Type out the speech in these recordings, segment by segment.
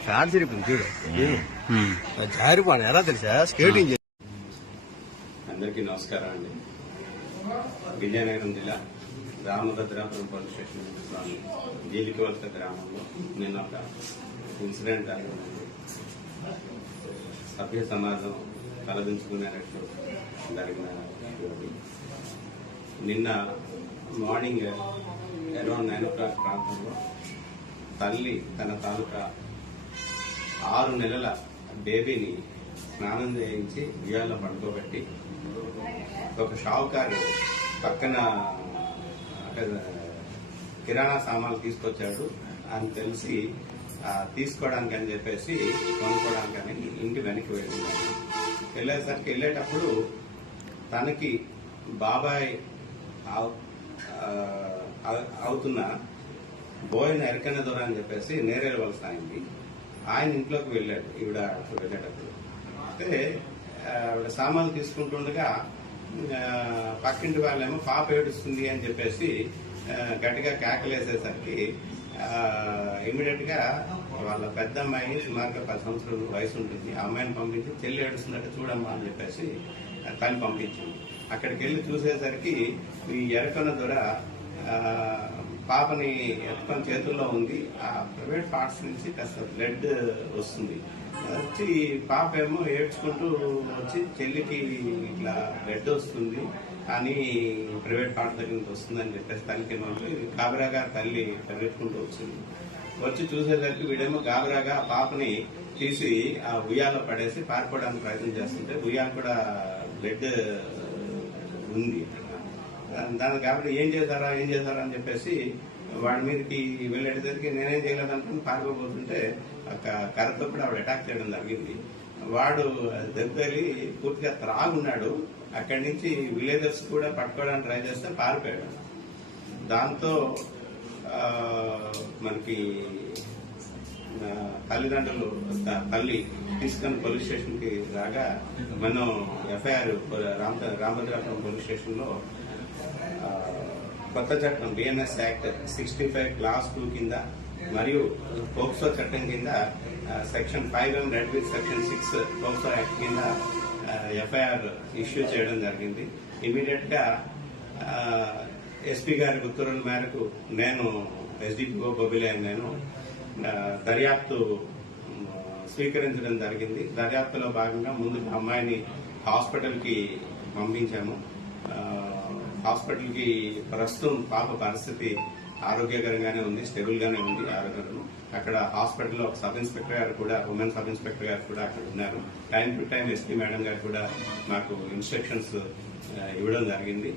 Fat సిరిపింది చూడు జారిపోను ఎలా తెలుసా స్కేటింగ్ అందరికీ నమస్కారం అండి. విజయనగరం జిల్లా రామభద్రాపురం పోలీస్ స్టేషన్ జీలికవలస గ్రామంలో నిన్న ఒక ఇన్సిడెంట్ సభ్య సమాజం తలదించుకునేటట్టు జరిగిన నిన్న morning around nine o'clock ప్రాంతంలో తల్లి తన తాలూకా ఆరు నెలల బేబీని స్నానం చేయించి ఉయ్యాల్లో పడుకోబెట్టి ఒక షావుకారు పక్కన కిరాణా సామాన్లు తీసుకొచ్చాడు అని తెలిసి తీసుకోవడానికి అని చెప్పేసి కొనుక్కోవడానికి అని ఇంటి వెనక్కి వెళ్ళింది వెళ్ళేసరికి వెళ్ళేటప్పుడు తనకి బాబాయ్ అవుతున్న బోయిన ఎరకన్న దొర అని చెప్పేసి నేరేడు వలస అయింది. ఆయన ఇంట్లోకి వెళ్ళాడు ఈవిడ అటు వెళ్ళేటప్పుడు. అయితే ఆవిడ సామాన్లు తీసుకుంటుండగా పక్కింటి వాళ్ళేమో పాప ఏడుస్తుంది అని చెప్పేసి గట్టిగా కేకలేసేసరికి ఇమీడియట్గా వాళ్ళ పెద్ద అమ్మాయి సుమారుగా పది సంవత్సరాల వయసు ఉంటుంది. ఆ అమ్మాయిని పంపించి చెల్లి ఏడుస్తున్నట్టు చూడమ్మా అని చెప్పేసి తను పంపించింది. అక్కడికి వెళ్ళి చూసేసరికి ఈ ఎరకొన దొర పాపని ఎత్తుకొని చేతుల్లో ఉంది. ఆ ప్రైవేట్ పార్ట్స్ నుంచి కాస్త బ్లడ్ వస్తుంది. వచ్చి పాప ఏమో ఏడ్చుకుంటూ వచ్చి చెల్లికి ఇట్లా బ్లడ్ వస్తుంది. అని ప్రైవేట్ పార్ట్ దగ్గర నుంచి వస్తుందని చెప్పేసి తల్లికి ఏమో గాబరాగా తల్లి పరిగెత్తుకుంటూ వచ్చింది. వచ్చి చూసేసరికి వీడేమో గాబరాగా ఆ పాపని తీసి ఆ ఉయ్యాలో పడేసి పారిపోవడానికి ప్రయత్నం చేస్తుంటే ఉయ్యాల కూడా బ్లడ్ ఉంది. అక్కడ దాని కాబట్టి ఏం చేశారా ఏం చేశారా అని చెప్పేసి వాడి మీదకి వెళ్ళేటసరికి నేనేం చేయలేదు అనుకుని పారిపోతుంటే కరెక్ట్ కూడా ఆవిడ అటాక్ చేయడం జరిగింది. వాడు దగ్గరి పూర్తిగా త్రాగున్నాడు. అక్కడి నుంచి విలేజర్స్ కూడా పట్టుకోవడానికి ట్రై చేస్తే పారిపోయాడు. దాంతో మనకి తల్లిదండ్రులు తల్లి తీసుకొని పోలీస్ స్టేషన్కి రాగా మనం ఎఫ్ఐఆర్ రామ రామభద్రాపురం పోలీస్ స్టేషన్లో కొత్త చట్టం BNS act sixty five clause two కింద మరియు పోక్సో చట్టం కింద section five M read with section six POCSO act కింద ఎఫ్ఐఆర్ ఇష్యూ చేయడం జరిగింది. ఇమీడియట్గా ఎస్పీ గారి ఉత్తర్వుల మేరకు నేను ఎస్డిపిఓ బొబిలేన్ నేను దర్యాప్తు స్వీకరించడం జరిగింది. దర్యాప్తులో భాగంగా ముందు అమ్మాయిని హాస్పిటల్కి పంపించాము. హాస్పిటల్కి ప్రస్తుతం పాప పరిస్థితి ఆరోగ్యకరంగానే ఉంది స్టెబుల్గానే ఉంది ఆరోగ్యం అక్కడ హాస్పిటల్లో ఒక సబ్ ఇన్స్పెక్టర్ గారు కూడా ఉమెన్ సబ్ ఇన్స్పెక్టర్ గారు కూడా అక్కడ ఉన్నారు. Time to time SP madam గారు కూడా మాకు ఇన్స్ట్రక్షన్స్ ఇవ్వడం జరిగింది.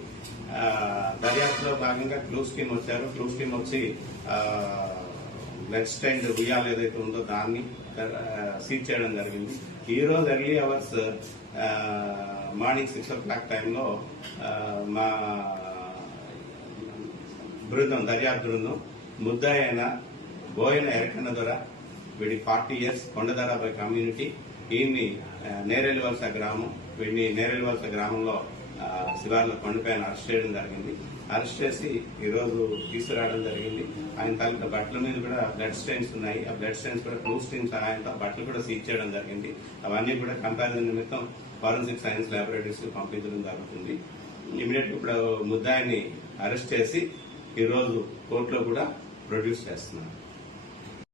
దర్యాప్తులో భాగంగా క్లూస్ టీమ్ వచ్చారు. క్లూస్ టీమ్ వచ్చి లంచ్ టైం ఉయ్యాలు ఏదైతే ఉందో దాన్ని సీజ్ చేయడం జరిగింది. ఈ రోజు early hours morning six o'clock టైంలో మా బృందం దర్యాప్తు బృందం ముద్దాయన బోయన ఎరకన్న దొర వీడి ఫార్టీ ఇయర్స్ కొండదరాబాయ్ కమ్యూనిటీ ఈయన్ని ఆ, గ్రామం వీడిని నేరేడు గ్రామంలో శివార్ల కొండపైన అరెస్ట్ చేయడం జరిగింది. అరెస్ట్ చేసి ఈరోజు తీసుకురావడం జరిగింది. ఆయన తాలూకా బట్టల మీద కూడా బ్లడ్ స్టెయిన్స్ ఉన్నాయి. ఆ బ్లడ్ స్టెయిన్స్ కూడా క్లూ స్టెయిన్స్ సహాయంతో బట్టలు కూడా సీజ్ చేయడం జరిగింది. అవన్నీ కూడా కంపారిజన్ నిమిత్తం ఫారెన్సిక్ సైన్స్ ల్యాబొరేటరీస్ పంపించడం జరుగుతుంది. ఇమీడియట్ ఇప్పుడు ముద్దాయిని అరెస్ట్ చేసి ఈ రోజు కోర్టులో కూడా ప్రొడ్యూస్ చేస్తున్నారు.